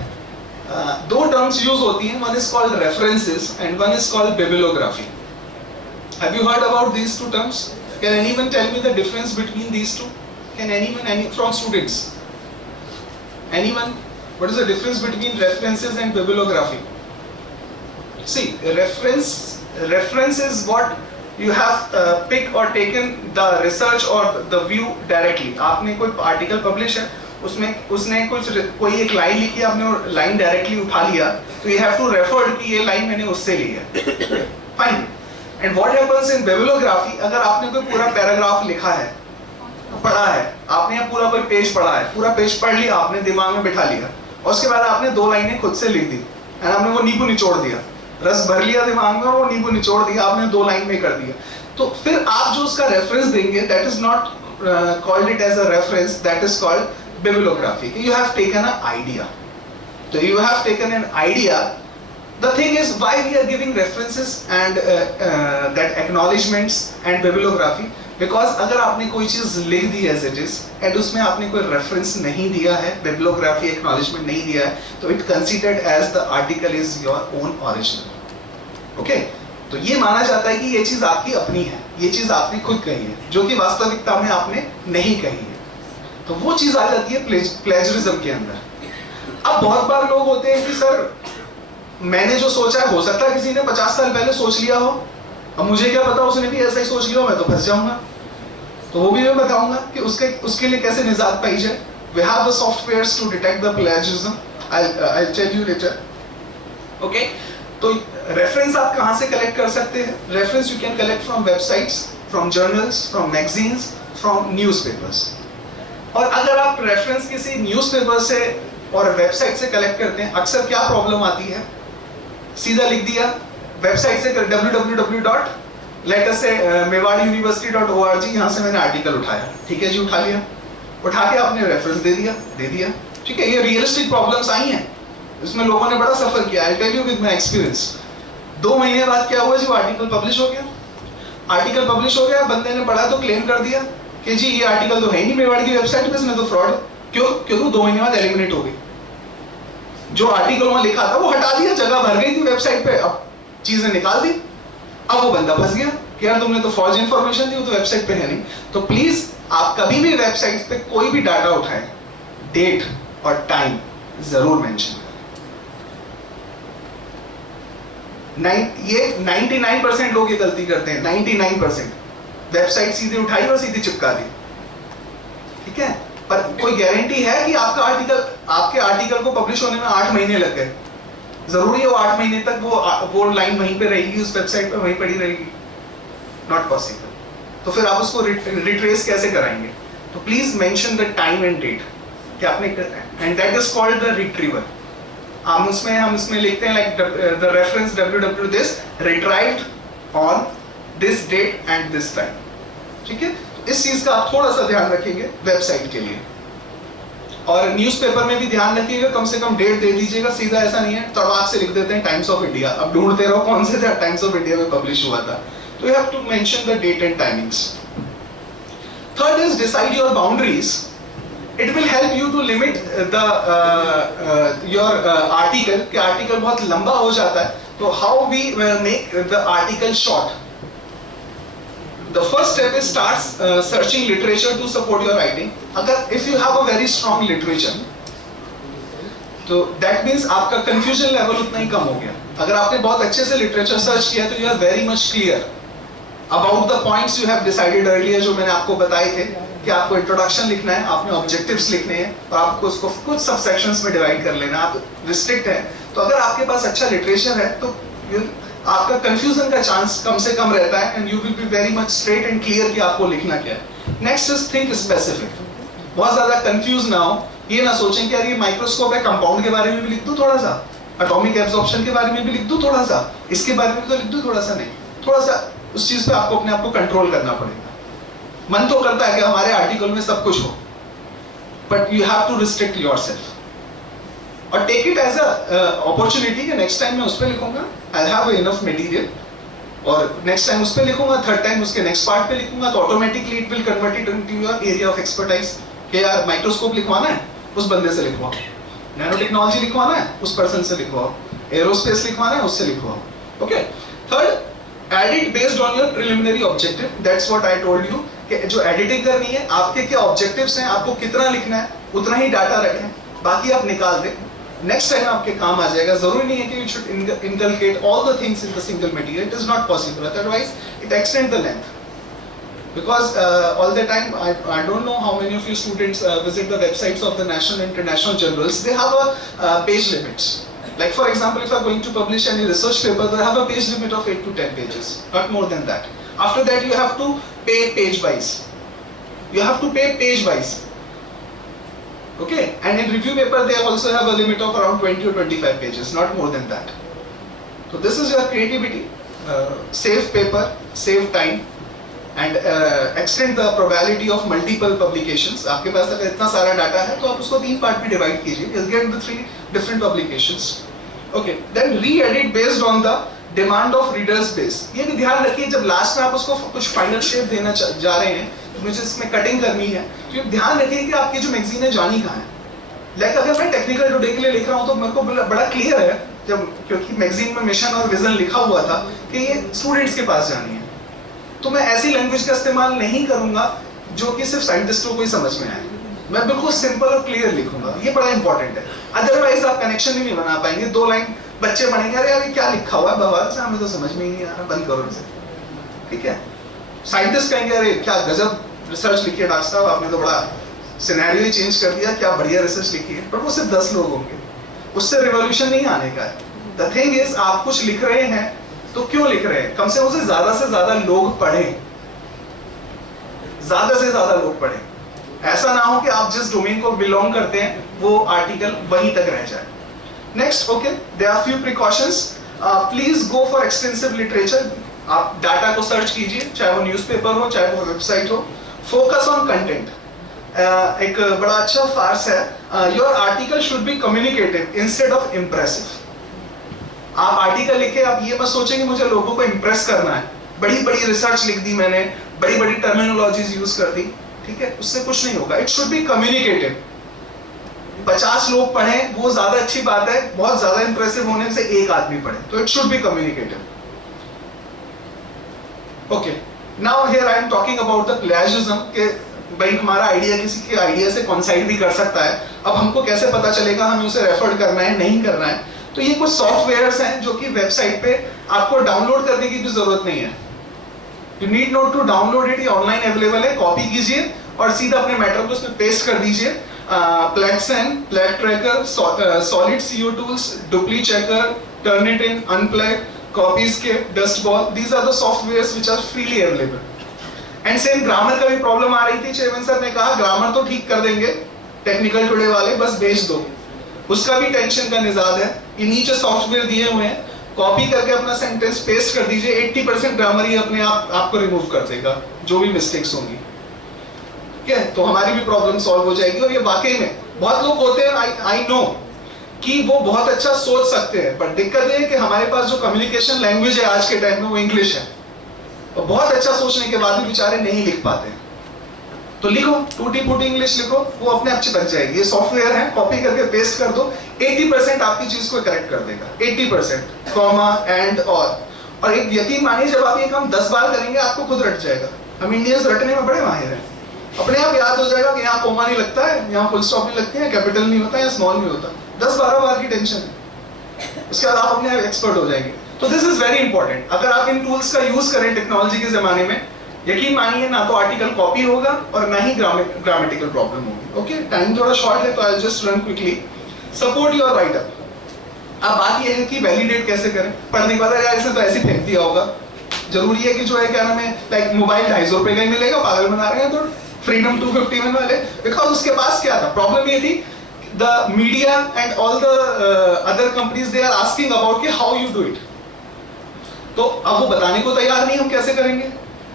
दो टर्म्स यूज होती हैं, one is called references and one is called bibliography. Have you heard about these two terms? Can anyone tell me the difference between these two? Can any from students? Anyone? What is the difference between references and bibliography? See, reference is what you have picked or taken the research or the view directly. आपने कोई article publish है, उसमें उसने कोई एक line लिखी, आपने वो लाइन डायरेक्टली उठा लिया, तो you have to refer कि ये लाइन मैंने उससे ली है. Fine. And what happens in bibliography? अगर आपने कोई पूरा पैराग्राफ लिखा है, पढ़ा है, आपने पूरा कोई पेज पढ़ा है, पूरा पेज पढ़ लिया, आपने दिमाग में बिठा लिया, और उसके बाद आपने दो लाइनें खुद से लिख दी, और आपने वो नींबू निचोड़ दिया, रस भर लिया दिमाग में और वो नींबू निचोड़ दिया, आपने दो लाइन में कर दिया. तो फिर आप जो उसका रेफरेंस देंगे, that is not called it as a reference, that is called bibliography. You have taken a idea. तो you have taken an idea. The thing is, why we are giving references and that acknowledgements and bibliography? Because अगर आपने कोई चीज लिख दी as it is and उसमें आपने कोई reference नहीं दिया है, bibliography acknowledgement नहीं दिया है, तो it considered as the article is your own original. Okay? तो ये माना जाता है कि ये चीज आपकी अपनी है, ये चीज आपने खुद कही है, जो कि वास्तविकता में आपने नहीं कही है. तो वो चीज आ जाती है प्लेजरिज्म के अंदर. अब बहुत बार लोग होते हैं कि सर मैंने जो सोचा है, हो सकता है किसी ने 50 साल पहले सोच लिया हो, अब मुझे क्या पता उसने भी ऐसा ही सोच लिया हो, मैं तो फंस जाऊंगा. तो वो भी मैं बताऊंगा कि उसके लिए कैसे निजात पाई जाए. We have the softwares to detect the plagiarism. I'll tell you later. Okay? तो रेफरेंस आप कहाँ से कलेक्ट कर सकते हैं? Reference you can collect from websites, from journals, from magazines, from newspapers. और अगर आप रेफरेंस किसी न्यूज़पेपर से और वेबसाइट से कलेक्ट करते हैं, अक्सर क्या प्रॉब्लम आती है, सीधा लिख दिया वेबसाइट से www.mewaduniversity.org, यहाँ से मैंने आर्टिकल उठाया, ठीक है जी, उठा लिया, उठा के आपने रेफरेंस दे दिया, ठीक है. ये रियलिस्टिक प्रॉब्लम्स आई हैं, इसमें लोगों ने बड़ा सफर किया. I tell you with my experience. 2 महीने बाद क्या हुआ जी, वो आर्टिकल पब्लिश हो गया. बंदे ने पढ़ा तो क्लेम कर दिया कि जी ये आर्टिकल तो है ही नहीं मेवाड़ की वेबसाइट पे, इसमें तो फ्रॉड है. क्यों 2 महीने बाद एलिमिनेट हो गई. जो आर्टिकल वहां लिखा था वो हटा दिया, जगह भर गई थी वेबसाइट पे, अब चीजें निकाल दी. अब वो बंदा फंस गया कि यार तुमने तो फॉल्स इंफॉर्मेशन दी, वो तो वेबसाइट पे है नहीं. तो प्लीज आप कभी भी वेबसाइट पे कोई भी डाटा उठाएं, डेट और टाइम जरूर मेंशन करें. ये 99% लोग ये गलती करते हैं. 99% वेबसाइट सीधे उठाई और सीधे चिपका दी, ठीक है. पर कोई गारंटी है कि आपके आर्टिकल को पब्लिश होने में 8 महीने लग गए? जरूरी है वो 8 महीने तक वो लाइन वहीं पे रहेगी, उस वेबसाइट पे वहीं पड़ी रहेगी? Not possible. तो फिर आप उसको रिट्रेस कैसे कराएंगे? तो please mention the time and date कि आपने, and that is called the retriever. हम इसमें लिखते हैं like the reference www this retrieved on this date and this time, ठीक है. इस चीज का आप थोड़ा सा ध्यान रखेंगे वेबसाइट के लिए. और न्यूज़पेपर में भी ध्यान रखिएगा, कम से कम डेट दे दीजिएगा. सीधा ऐसा नहीं है तड़वाक से लिख देते हैं टाइम्स ऑफ इंडिया, अब ढूंढते रहो कौन से टाइम्स ऑफ इंडिया में पब्लिश हुआ था. तो you have to mention the date and timings. Third is decide your boundaries. It will help you to limit the your article. कि आर्टिकल बहुत लंबा हो जाता है, तो how we make the article short. The first step is start searching literature to support your writing. अगर if you have a very strong literature, तो that means आपका confusion level उतना ही कम हो गया. अगर आपने बहुत अच्छे से literature search किया तो you are very much clear about the points you have decided earlier, जो मैंने आपको बताए थे कि आपको introduction लिखना है, आपने objectives लिखने हैं, और आपको उसको कुछ subsections में divide कर लेना. आप restrict हैं, तो अगर आपके पास अच्छा literature है तो आपका कंफ्यूजन का चांस कम से कम रहता है, and you will be very much straight and clear कि आपको लिखना क्या है. Next is think specific. बहुत ज्यादा कंफ्यूज ना हो ये ना सोचें कि यार ये माइक्रोस्कोप है, कंपाउंड के बारे में भी लिख दूं थोड़ा सा, एटॉमिक एब्जॉर्प्शन के बारे में भी लिख दूं थोड़ा सा, इसके बारे में तो लिख दूं थोड़ा सा, नहीं, थोड़ा सा उस चीज पे आपको अपने आप को कंट्रोल करना पड़ेगा। मन तो करता है कि हमारे आर्टिकल में सब कुछ हो, but you have to restrict yourself और take it as a opportunity कि नेक्स्ट टाइम मैं उस पे लिखूंगा, आई हैव इनफ मटेरियल, और नेक्स्ट टाइम उस पे लिखूंगा, थर्ड टाइम उसके नेक्स्ट पार्ट पे लिखूंगा, तो automatically it will convert it into your area of expertise. कि यार माइक्रोस्कोप लिखवाना है, उस बंदे से लिखवाओ, नैनो टेक्नोलॉजी लिखवाना है, उस पर्सन से लिखवाओ, एरोस्पेस लिखवाना है, उससे लिखवाओ। Okay, third, edit based on your preliminary objective, that's what I told you कि जो एडिटिंग करनी है, आपके क्या ऑब्जेक्टिव्स हैं, आपको कितना लिखना है, उतना ही डाटा रखें, बाकी आप निकाल दें, नेक्स्ट टाइम आपके काम आ जाएगा। जरूरी नहीं है कि you should inculcate all the things in the single material, it is not possible, otherwise it extend the length. Because all the time, I don't know how many of you students visit the websites of the national and international journals. They have a page limits. Like for example, if you are going to publish any research paper, they have a page limit of 8 to 10 pages, not more than that. After that, you have to pay page wise. You have to pay page wise. Okay, and in review paper, they also have a limit of around 20 or 25 pages, not more than that. So this is your creativity. Save paper, save time. And extend the probability of multiple publications. आपके पास अगर इतना सारा data है तो आप उसको 3 part में divide कीजिए, you'll get the 3 different publications. Okay, then re-edit based on the demand of readers base. ये भी ध्यान रखिए, जब लास्ट में आप उसको कुछ फाइनल शेप देना जा रहे हैं, मुझे इसमें कटिंग करनी है, तो ये ध्यान रखिए कि आपकी जो मैगजीन है जानी कहाँ है। लाइक अगर मैं टेक्निकल टुडे के लिए लिख रहा हूँ तो मेरे को बड़ा क्लियर है, जब क्योंकि मैगजीन में मिशन और विजन लिखा हुआ था कि ये स्टूडेंट्स के पास जानी है, तो मैं ऐसी लैंग्वेज का इस्तेमाल नहीं करूंगा जो कि सिर्फ साइंटिस्टों को ही समझ में आए। मैं बिल्कुल सिंपल और क्लियर लिखूंगा, ये बड़ा इंपॉर्टेंट है, अदरवाइज आप कनेक्शन ही नहीं बना पाएंगे। 2 लाइन बच्चे पढ़ेंगे, अरे यार ये क्या लिखा हुआ है बवाल से, हमें तो समझ में ही नहीं आ रहा, बंद करो इसे, ठीक है। साइंटिस्ट कहेंगे अरे क्या गजब रिसर्च लिखी है डॉक्टर साहब, आपने तो बड़ा सिनेरियो ही चेंज कर दिया, क्या बढ़िया रिसर्च लिखी है, पर वो सिर्फ 10 लोग होंगे, उससे रिवॉल्यूशन नहीं आने का है। द थिंग इज, आप कुछ लिख रहे हैं तो क्यों लिख रहे हैं, कम से ज्यादा लोग पढ़ें, ज्यादा से ज्यादा लोग पढ़ें। ऐसा ना हो कि आप जिस डोमेन को बिलोंग करते हैं वो आर्टिकल वहीं तक रह जाए। Next, okay, there are few precautions, please go for extensive literature. आप डाटा को सर्च कीजिए, चाहे वो न्यूज़पेपर हो, चाहे वो वेबसाइट हो। फोकस ऑन कंटेंट, एक बड़ा अच्छा फार्स है, your article should be communicative instead of impressive. आप आर्टिकल लिखे, आप ये मत सोचें कि मुझे लोगों को इंप्रेस करना है, बड़ी बड़ी रिसर्च लिख दी मैंने, बड़ी बड़ी टर्मिनोलॉजीज यूज कर दी, ठीक है, उससे कुछ नहीं होगा। It should be communicative. 50 लोग पढ़ें वो ज्यादा अच्छी बात है, बहुत ज्यादा इंप्रेसिव होने से एक आदमी पढ़े, तो it should be communicative. Okay, now here I am talking about the plagiarism के भाई हमारा आइडिया किसी के आइडिया से कोइंसाइड भी कर सकता है। अब हमको कैसे पता चलेगा हमें उसे रेफर करना है नहीं करना है? तो ये कुछ सॉफ्टवेयर्स हैं जो कि वेबसाइट पे आपको डाउनलोड करने की भी जरूरत नहीं है। You need not to download it, ये ऑनलाइन अवेलेबल है, कॉपी कीजिए और सीधा अपने मैटर को उसमें पेस्ट कर दीजिए। प्लेटसेन, plate tracker, solid SEO tools, Dupli Checker, Turnitin, Unplag, Copyscape, dustball, these are the softwares which are freely available. And same grammar का भी प्रॉब्लम आ रही थी, चेयरमैन सर ने कहा ग्रामर तो ठीक कर देंगे टेक्निकल टुडे वाले, बस भेज दो। उसका भी टेंशन का निजाद है। ये नीचे सॉफ्टवेयर दिए हुए हैं, कॉपी करके अपना सेंटेंस पेस्ट कर दीजिए, 80% ग्रामर ही अपने आप आपको रिमूव कर देगा जो भी मिस्टेक्स होंगी, ठीक है। तो हमारी भी प्रॉब्लम सॉल्व हो जाएगी। और ये वाकई में बहुत लोग होते हैं, आई नो कि वो बहुत अच्छा सोच सकते हैं, पर दिक्कत ये है कि हमारे पास जो कम्युनिकेशन लैंग्वेज है आज के टाइम में वो इंग्लिश है, और बहुत अच्छा सोचने के बाद भी बेचारे नहीं लिख पाते। तो लिखो, टूटी फूटी इंग्लिश लिखो, वो अपने आप से बच जाएगी। ये सॉफ्टवेयर है, कॉपी करके पेस्ट कर दो, 80% आपकी चीज को करेक्ट कर देगा। 80% कॉमा, एंड, और एक यकीन मानिए जब आप ये काम 10 बार करेंगे आपको खुद रट जाएगा। हम इंडियंस रटने में बड़े माहिर हैं, अपने आप याद हो जाएगा कि यहाँ कोमा नहीं लगता है, यहाँ फुल स्टॉप नहीं लगती है, कैपिटल नहीं होता है, स्मॉल नहीं होता। 10-12 बार की टेंशन है, उसके बाद आप अपने एक्सपर्ट हो जाएंगे। तो दिस इज वेरी इंपॉर्टेंट। अगर आप इन टूल्स का यूज करें टेक्नोलॉजी के जमाने में, यकीन मानिए ना तो आर्टिकल कॉपी होगा और ना ही ग्रामेटिकल प्रॉब्लम होगी। ओके, टाइम थोड़ा शॉर्ट है तो I just run quickly. Support your writer. अब बात ये है कि वैलिडेट कैसे करें। पढ़ने के बाद यार इसे तो ऐसे फेंक दिया होगा, जरूरी है कि जो है क्या नाम है, लाइक मोबाइल 250 रुपए का ही मिलेगा, पागल बना रहे हैं तो फ्रीडम 250 में वाले, बिकॉज उसके पास क्या था, प्रॉब्लम ये थी the media and all the other companies, they are asking about कि how you do it. तो अब वो बताने को तैयार नहीं, हम कैसे करेंगे?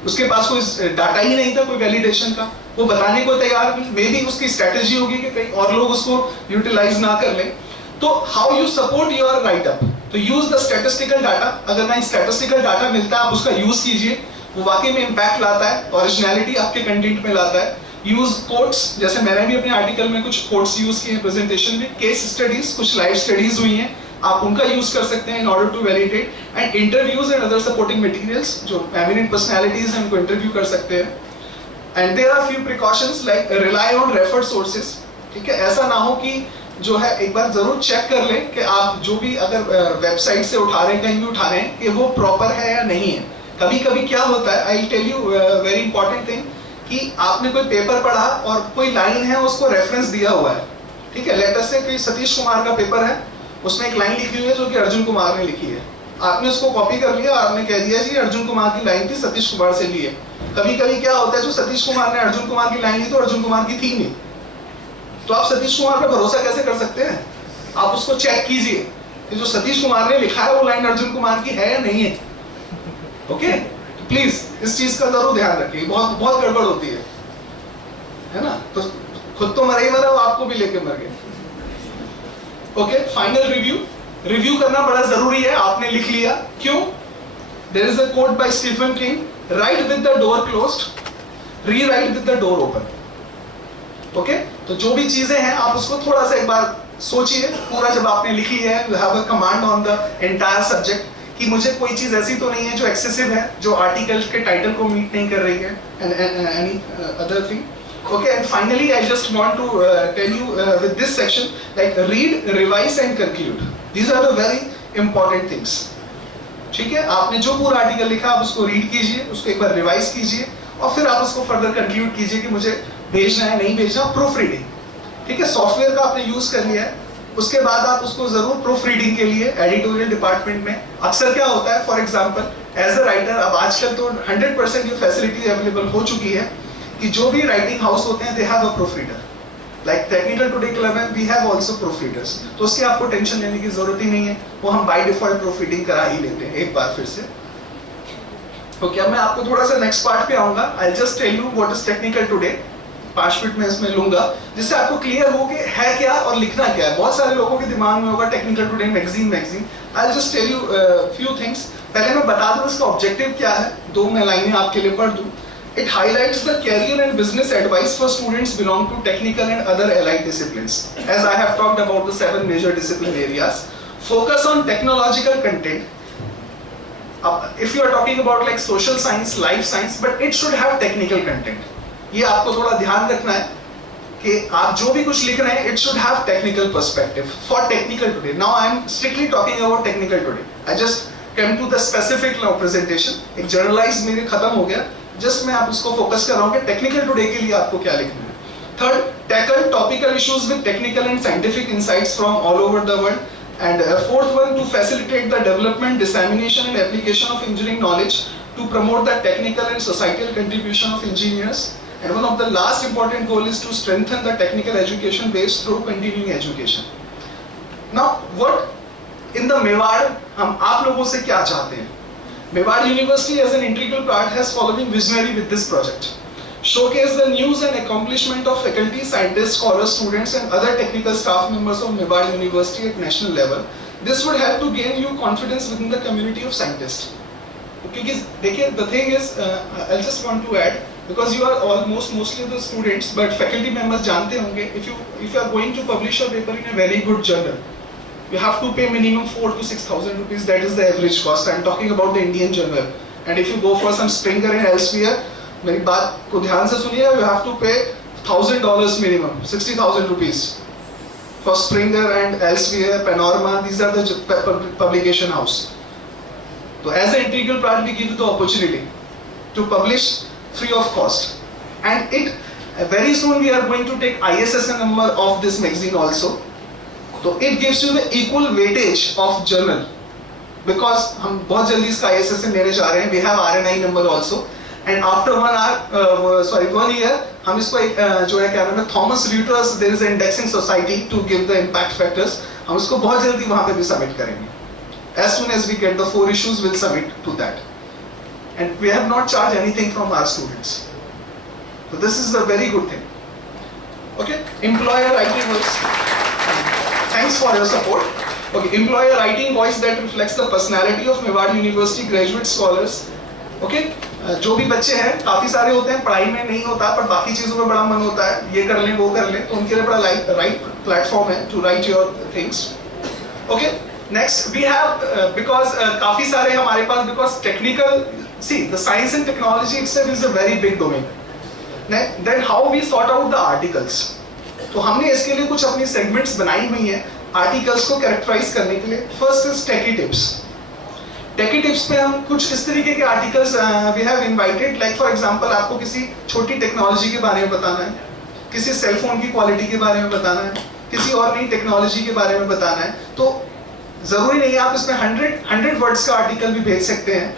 उसके पास कोई डाटा ही नहीं था, कोई वैलिडेशन का, वो बताने को तैयार नहीं। मे बी उसकी स्ट्रेटेजी होगी कि कहीं और लोग उसको यूटिलाइज ना कर लें। तो how you support your right up? तो यूज द स्टैटिस्टिकल डाटा। अगर ना स्टैटिस्टिकल डाटा मिलता है, आप उसका यूज कीजिए, वो वाकई में इम्पैक्ट लाता है, ओरिजिनलिटी आपके कंटेंट में लाता है। यूज कोट्स, जैसे मैंने भी अपने आर्टिकल में कुछ कोट्स यूज किए हैं प्रेजेंटेशन में। केस स्टडीज, कुछ लाइव स्टडीज हुई हैं, आप उनका यूज कर सकते हैं in order to validate. And interviews and other supporting materials, जो एमिनेंट पर्सनालिटीज हैं उनको इंटरव्यू कर सकते हैं। And there are few precautions like rely on referred sources. ठीक है, ऐसा ना हो कि जो है एक बार जरूर चेक कर लें कि आप जो भी अगर वेबसाइट से उठा रहे हैं, कहीं भी उठा रहे हैं, कि वो प्रॉपर है या नहीं है। कभी कभी क्या होता है, I tell you very important thing, कि आपने कोई पेपर पढ़ा और कोई लाइन है उसको रेफरेंस दिया हुआ है। ठीक है, लेटर से कोई सतीश कुमार का पेपर है, उसमें एक लाइन लिखी हुई है जो कि अर्जुन कुमार ने लिखी है। आपने उसको कॉपी कर लिया और आपने कह दिया जी अर्जुन कुमार की लाइन थी, सतीश कुमार से ली है। कभी कभी क्या होता है, जो सतीश कुमार ने अर्जुन कुमार की लाइन ली तो अर्जुन कुमार की थी नहीं। तो आप सतीश कुमार पर भरोसा कैसे कर सकते हैं? आप उसको चेक कीजिए कि जो सतीश कुमार ने लिखा है वो लाइन अर्जुन कुमार की है या नहीं है। ओके, प्लीज इस चीज का जरूर ध्यान रखिए, बहुत बहुत गड़बड़ होती है ना। तो खुद तो मरे ही मरा, आपको भी लेके मर गए। ओके, फाइनल रिव्यू करना बड़ा जरूरी है। आपने लिख लिया, क्यों? There is a quote by Stephen King, write with the door closed, rewrite with the door open. Okay, तो जो भी चीजें हैं आप उसको थोड़ा सा एक बार सोचिए। पूरा जब आपने लिख लिया है, you have a command on the entire subject, कि मुझे कोई चीज ऐसी तो नहीं है जो एक्सेसिव है, जो आर्टिकल के टाइटल को मीट नहीं कर रही है, and any other thing. Okay, and finally I just want to tell you with this section, like read, revise and conclude. These are the very important things. ठीक है, आपने जो पूरा आर्टिकल लिखा आप उसको रीड कीजिए, उसको एक बार रिवाइज कीजिए और फिर आप उसको फर्दर कंक्लूड कीजिए कि मुझे भेजना है नहीं भेजना। प्रूफ रीडिंग, ठीक है, सॉफ्टवेयर का आपने यूज कर लिया है, उसके बाद आप उसको जरूर प्रूफ रीडिंग के लिए एडिटोरियल डिपार्टमेंट में, अक्सर क्या होता है, for example as a writer, अब आजकल तो 100% ये फैसिलिटी अवेलेबल हो चुकी है कि जो भी राइटिंग हाउस होते हैं they have a proofreader, like technical today club में we have also proofreaders. तो उसकी आपको टेंशन लेने की जरूरत ही नहीं है, वो हम बाय डिफॉल्ट प्रूफ रीडिंग करा ही लेते हैं एक बार फिर से। ओके, अब मैं आपको थोड़ा सा नेक्स्ट पार्ट पे आऊंगा। I just tell you what is Technical Today, 5 minute में इसमें लूंगा जिससे आपको क्लियर हो कि है क्या और लिखना क्या है। बहुत सारे लोगों के दिमाग में होगा Technical today magazine. I just tell you few things. पहले मैं बता दूं इसका ऑब्जेक्टिव क्या है, 2 मैं लाइनें आपके लिए पढ़ दूं। It highlights the career and business advice for students belong to technical and other allied disciplines. As I have talked about the 7 major discipline areas, focus on technological content. If you are talking about like social science, life science, but it should have technical content. ये आपको थोड़ा ध्यान रखना है कि आप जो भी कुछ लिख रहे हैं, it should have technical perspective for technical today. Now I am strictly talking about technical today. I just came to the specific now presentation. एक generalized मेरे खत्म हो गया, जस्ट मैं आप उसको फोकस कर रहा हूँ कि टेक्निकल टुडे के लिए आपको क्या लिखना है। Third, tackle topical issues with technical and scientific insights from all over the world. And fourth one, to facilitate the development, dissemination and application of engineering knowledge to promote the technical and societal contribution of engineers. And one of the last important goal is to strengthen the technical education base through continuing education. Now what in the Mewar हम आप लोगों से क्या चाहते हैं? Mewar University as an integral part has following visionary with this project. Showcase the news and accomplishment of faculty, scientists, scholars, students and other technical staff members of Mewar University at national level. This would help to gain you confidence within the community of scientists. क्योंकि देखिए, the thing is, I just want to add, because you are mostly the students, but faculty members जानते होंगे, if you are going to publish a paper in a very good journal, you have to pay minimum 4,000 to 6,000 rupees. That is the average cost. I am talking about the Indian journal. And if you go for some Springer and Elsevier, मेरी बात को ध्यान से सुनिए, you have to pay $1,000 minimum, 60,000 rupees for Springer and Elsevier, Panorama. These are the publication house. So as an integral part, we give you the opportunity to publish free of cost. And very soon we are going to take ISSN number of this magazine also. तो it gives you the equal weightage of journal, because हम बहुत जल्दी इसका ISSN लेने जा रहे हैं. We have RNI number also, and after 1 year हम इसको एक जो है क्या नाम है Thomas Reuters there is indexing society to give the impact factors, हम उसको बहुत जल्दी वहां पे भी सबमिट करेंगे. As soon as we get the 4 issues, we'll submit to that. And we have not charged anything from our students. So this is a very good thing. Okay, employer writing voice. Thanks for your support. Okay, employer writing voice that reflects the personality of Mewari University graduate scholars. Okay, जो भी बच्चे हैं काफी सारे होते हैं, पढ़ाई में नहीं होता पर बाकी चीजों में बड़ा मन होता है, ये कर लें वो कर लें, तो उनके लिए बड़ा राइट प्लेटफॉर्म है to write your things. Okay, next we have because काफी सारे हमारे पास because technical see the science and technology itself is a very big domain. Then how we sort out the articles, तो हमने इसके लिए कुछ अपनी सेगमेंट्स बनाई हुई हैं आर्टिकल्स को कैरेक्टराइज करने के लिए. First is techie tips. Techie tips पे हम कुछ इस तरीके के articles we have invited, like for example आपको किसी छोटी टेक्नोलॉजी के बारे में बताना है, किसी सेल फोन की क्वालिटी के बारे में बताना है, किसी और नई टेक्नोलॉजी के बारे में बताना है, तो जरूरी नहीं है आप इसमें 100 वर्ड्स का आर्टिकल भी भेज सकते हैं.